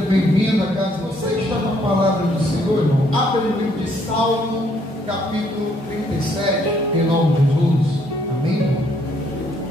Seja bem-vindo à casa de vocês. Está na palavra do Senhor, irmão. Abre o livro de Salmo, capítulo 37, em nome de Jesus. Amém, irmão?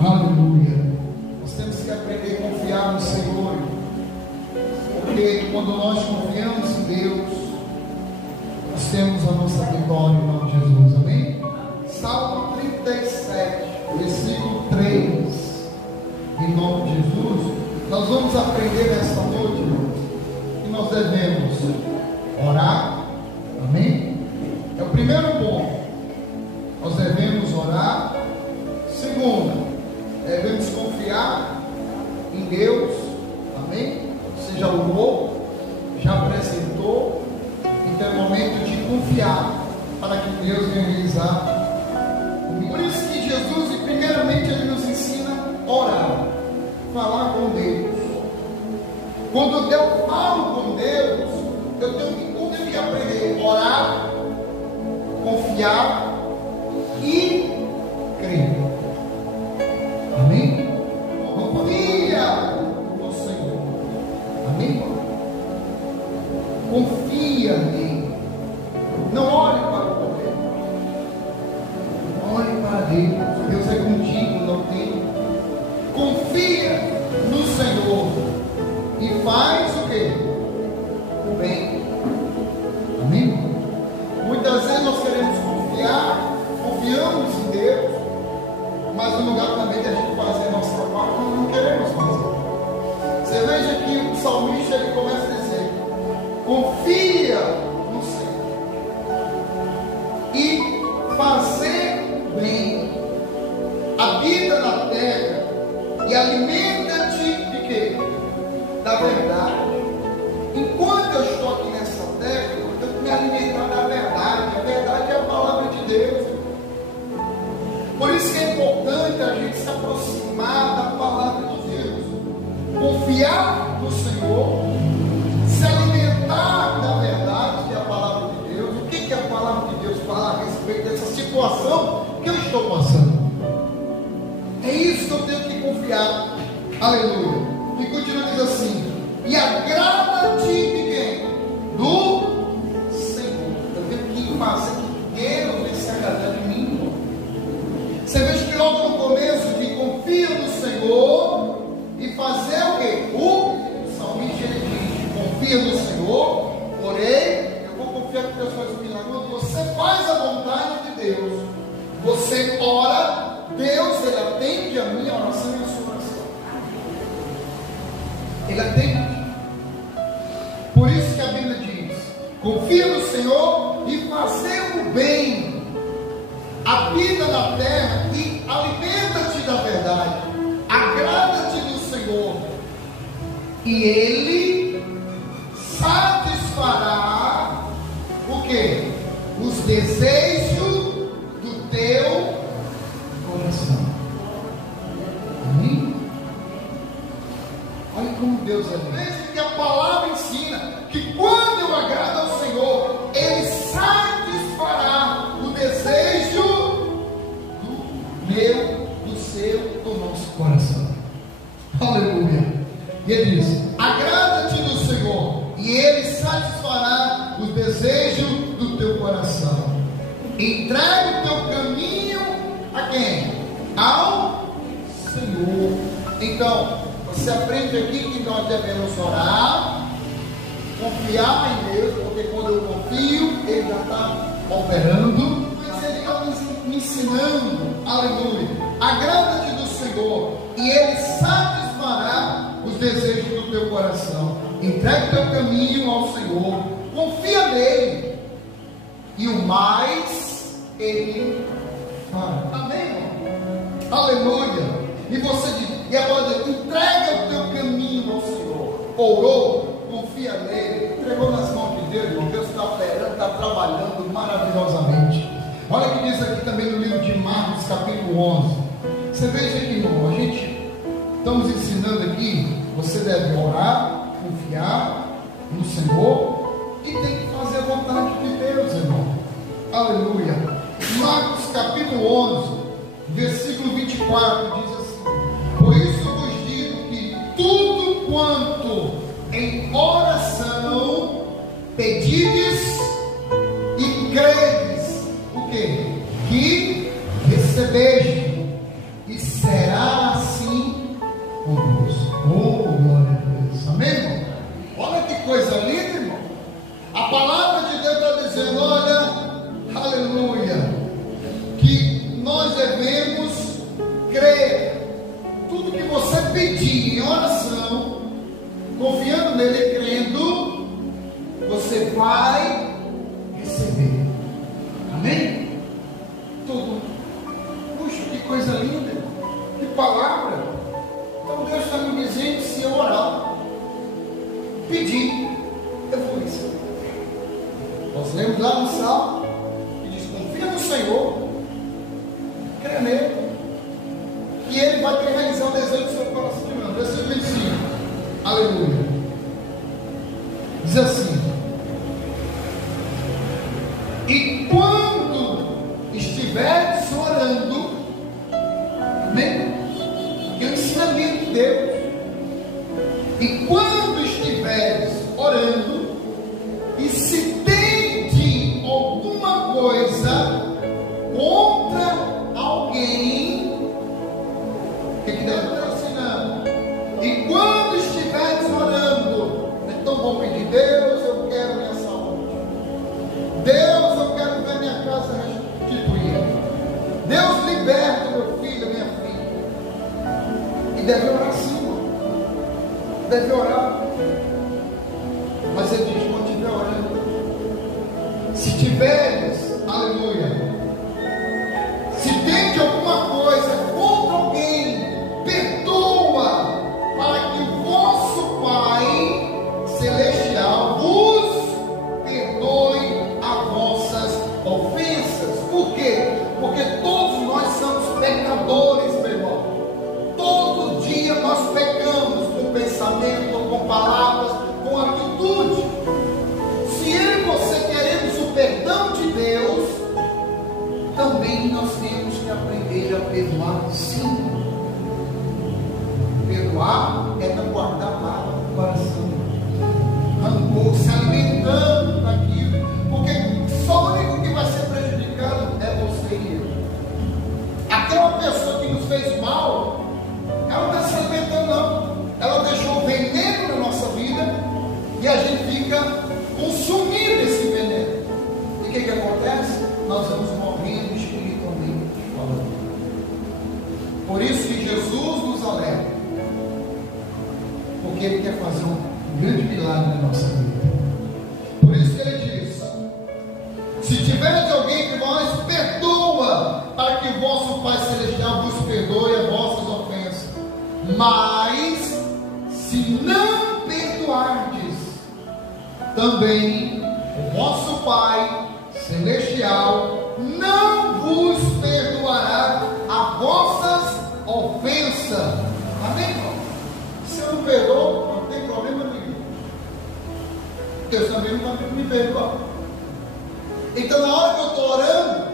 Aleluia. Nós temos que aprender a confiar no Senhor, porque quando nós confiamos em Deus, nós temos a nossa vitória em nome de Jesus. Amém? Salmo 37, versículo 3, em nome de Jesus. Nós vamos aprender nesta noite, irmãos, que nós devemos orar. Amém? É o primeiro ponto. Nós devemos orar. Segundo, devemos confiar em Deus. Amém? Você já orou, já apresentou, então é momento de confiar para que Deus venha realizar. Por isso que Jesus, primeiramente, Ele nos ensina a orar, falar com Deus. Quando eu falo com Deus, eu tenho que aprender a orar, confiar e crer. Amém? Confia no Senhor. Amém? Confia nele. Não olhe para o problema. Olhe para Deus. Deus é contigo, não tem. Confia no Senhor e faz o quê? O bem. Amém? Muitas vezes nós queremos confiar, confiamos em Deus, mas no lugar também de a gente fazer a nossa parte, nós não queremos fazer. Você veja que o salmista ele começa a dizer: confia no Senhor e fazer o bem. Habita na terra e alimenta-te de quê? Da verdade. Enquanto eu estou aqui nessa terra, eu tenho que me alimentar da verdade. A verdade é a palavra de Deus. Por isso que é importante a gente se aproximar da palavra de Deus, confiar no Senhor, se alimentar da verdade, que é a palavra de Deus. O que a palavra de Deus fala a respeito dessa situação que eu estou passando? É isso que eu tenho que confiar. Aleluia. E continua dizendo assim: e agrada-te de quem? Do Senhor. Eu tenho que fazer que Deus venha se agradar de mim. Você veja que logo no começo que confia no Senhor e fazer o quê? O salmista ele diz: confia no Senhor, porém eu vou confiar que Deus faz o milagre. Quando você faz a vontade de Deus, você ora, Deus ele atende a minha oração e a sua oração. Ele atende. Por isso que a Bíblia diz: confia no Senhor e fazer o bem. Habita na terra e alimenta-te da verdade. Agrada-te do Senhor e Ele satisfará o quê? Os desejos do teu coração. Amém? Olha como Deus é bom. Veja que a palavra ensina que quando eu agrado ao Senhor, Ele satisfará o desejo do meu, do seu, do nosso coração. Aleluia. E Ele diz: agrada-te do Senhor e Ele satisfará os desejos do teu coração. Entrega o teu caminho a quem? Ao Senhor. Então, você aprende aqui que nós devemos orar, confiar em Deus, porque quando eu confio, Ele já está operando, mas Ele está me ensinando. Aleluia. Agrada-te do Senhor e Ele satisfará os desejos do teu coração. Entrega o teu caminho ao Senhor, confia nele, e o mais Ele fará. Amém, irmão? Aleluia. E você diz, e agora entrega o teu caminho ao Senhor. Orou, confia nele, entregou nas mãos de Deus, irmão. Deus está operando, está trabalhando maravilhosamente. Olha o que diz aqui também no livro de Marcos, capítulo 11. Você veja aqui, irmão, a gente estamos ensinando aqui, você deve orar, confiar no Senhor e tem que fazer a vontade de Deus, irmão. Aleluia. Marcos capítulo 11, versículo 24 diz assim: por isso vos digo que tudo quanto em oração pedides e credes, o quê? Que recebeste, e será assim convosco. Oh, glória a Deus. Amém, irmão? Olha que coisa linda, irmão. A palavra de Deus está dizendo, olha, aleluia, que nós devemos crer. Tudo que você pedir em oração, confiando nele e crendo, você vai receber. Amém? Tudo. Puxa, que coisa linda, que palavra. Então Deus está me dizendo, se eu orar, pedir, eu vou receber. Nós lemos lá no Salmo que diz, confia no Senhor, crê nele, e ele vai te realizar o desejo do seu coração. Versículo 25, aleluia, diz assim: e quando estiveres orando, amém? Que é o ensinamento de Deus. E quando estiveres orando, e se tende alguma coisa contra alguém, o que Deus está ensinando? E quando estiveres orando, então vou pedir, Deus, eu quero minha saúde. Deus, eu quero ver minha casa restituída. Deus, liberta meu filho, minha filha. E deve orar sim, irmão. Deve orar. Mas ele diz, quando estiver orando, se tiveres, aleluia, se tende alguma coisa contra alguém, perdoa, para que o vosso Pai Celestial vos perdoe as vossas ofensas. Por quê? Porque todos nós somos pecadores, meu irmão. Todo dia nós pecamos com pensamento, com palavras, com atitude. Se eu e você queremos o perdão de Deus, também nós temos que aprender a perdoar, sim. Perdoar é não guardar nada no coração, rancor, se alimentando daquilo, porque só o único que vai ser prejudicado é você e eu. Aquela pessoa que nos fez mal, ela não está se alimentando, não. Ela deixou o veneno na nossa vida e a gente fica consumindo esse veneno. E o que acontece? Nós vamos morrendo espiritualmente falando. Por isso que Jesus nos alerta, porque Ele quer fazer um grande milagre na nossa vida. Por isso que Ele diz: se tiver de alguém que vós, perdoa, para que o vosso Pai Celestial vos perdoe as vossas ofensas. Mas se não perdoardes, também o vosso Pai Celestial não vos perdoará as vossas ofensas. Amém, irmão? Se eu não perdoo, não tem problema nenhum. Deus também não vai me perdoar. Então, na hora que eu estou orando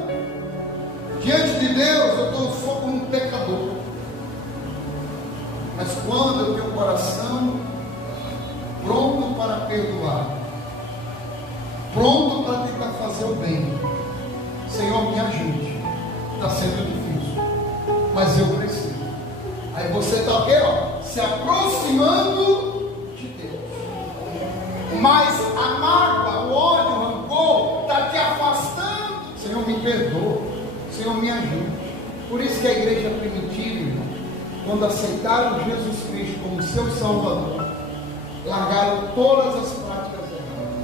diante de Deus, eu estou só como um pecador. Mas quando eu tenho o coração pronto para perdoar, pronto para tentar fazer o bem, Senhor, me ajude. Está sendo difícil, mas eu preciso. Aí você está o quê? Se aproximando de Deus. Mas a mágoa, o ódio, o rancor está te afastando. Senhor, me perdoa. Senhor, me ajude. Por isso que a igreja primitiva, irmão, quando aceitaram Jesus Cristo como seu Salvador, largaram todas as práticas erradas.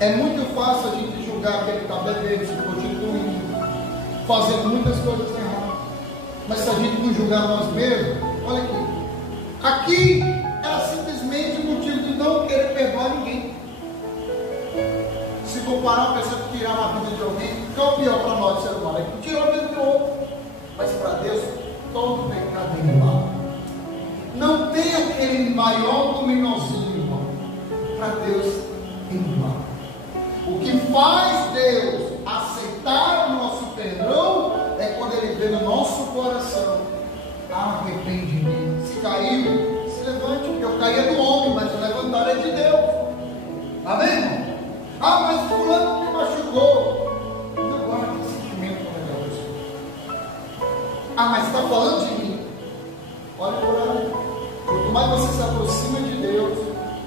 É muito fácil a gente julgar que ele está bebendo, se prostituindo, fazendo muitas coisas erradas. Mas se a gente não julgar nós mesmos, olha aqui. Aqui era simplesmente o motivo de não querer perdoar ninguém. Se comparar uma pessoa que tirar a vida de alguém, que é o pior para nós, ser humano, é que tirou a vida do outro. Mas para Deus, todo pecado é igual. Não tem aquele maior luminosinho, irmão. Para Deus é igual. O que faz Deus aceitar o nosso perdão é quando Ele vê no nosso coração arrependimento. Se caiu, se levante, porque eu caí é do homem, mas o levantar é de Deus. Amém, irmão?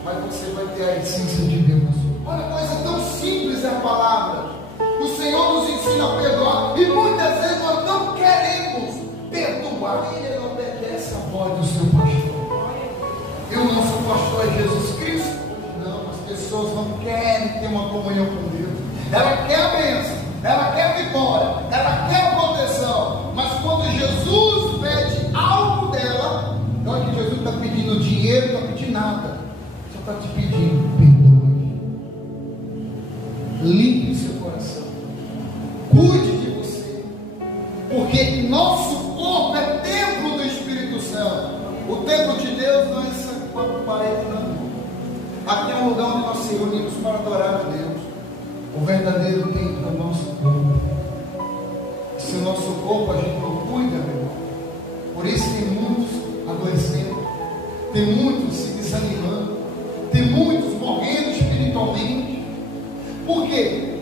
mas você vai ter a essência de Deus na sua vida. Olha, coisa tão simples é a palavra. O Senhor nos ensina a perdoar, e muitas vezes nós não queremos perdoar. Ele obedece a voz do seu pastor. E o nosso pastor é Jesus Cristo. Não, as pessoas não querem ter uma comunhão com Deus. Ela quer a bênção, ela quer a vitória, ela quer a proteção. Mas quando Jesus pede algo dela, não é que Jesus está pedindo dinheiro, não está pedindo nada. Só está te pedindo, perdoe. Limpe o seu coração. Cuide de você. Porque nosso corpo é templo do Espírito Santo. O templo de Deus não é essa parede, não. Aqui é um lugar onde nós se reunimos para adorar a Deus. O verdadeiro templo é o nosso corpo. Se o nosso corpo a gente não cuida, meu irmão, por isso tem muitos adoecendo, tem muitos se desanimando, tem muitos morrendo espiritualmente. Por quê?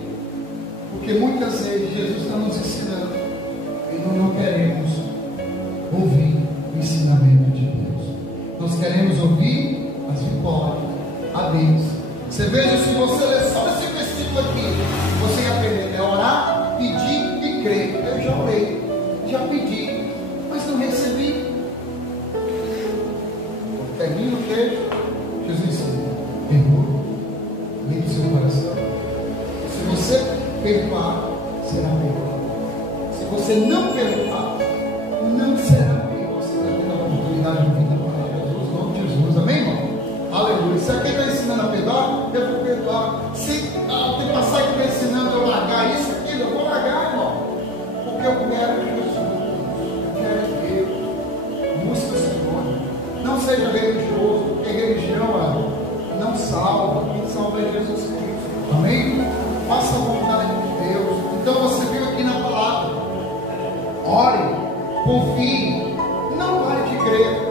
Porque muitas vezes Jesus está nos ensinando e nós não queremos ouvir o ensinamento de Deus. Nós queremos ouvir as vitórias, a bênção. Você veja, se você ler só esse versículo aqui, você ia aprender a orar, pedir e crer. Eu já orei, já pedi, mas não recebi. Termina o texto, Jesus ensina: perdoa, limpe seu coração. Se você perdoar, será perdoado. Se você não perdoar, não será perdoado. Você vai ter a oportunidade de vida para Jesus, em nome de Jesus, amém, irmão? Aleluia. Se alguém está ensinando a perdoar, eu vou perdoar. Se tem passagem que está ensinando a largar isso, aquilo, eu vou largar, irmão. Porque eu quero Jesus. Eu quero Deus. Busca o Senhor. Não seja religioso, porque religião não salva. Quem salva é Jesus Cristo. Amém? Faça a vontade de Deus. Então você viu aqui na palavra. Ore, confie, não pare de crer.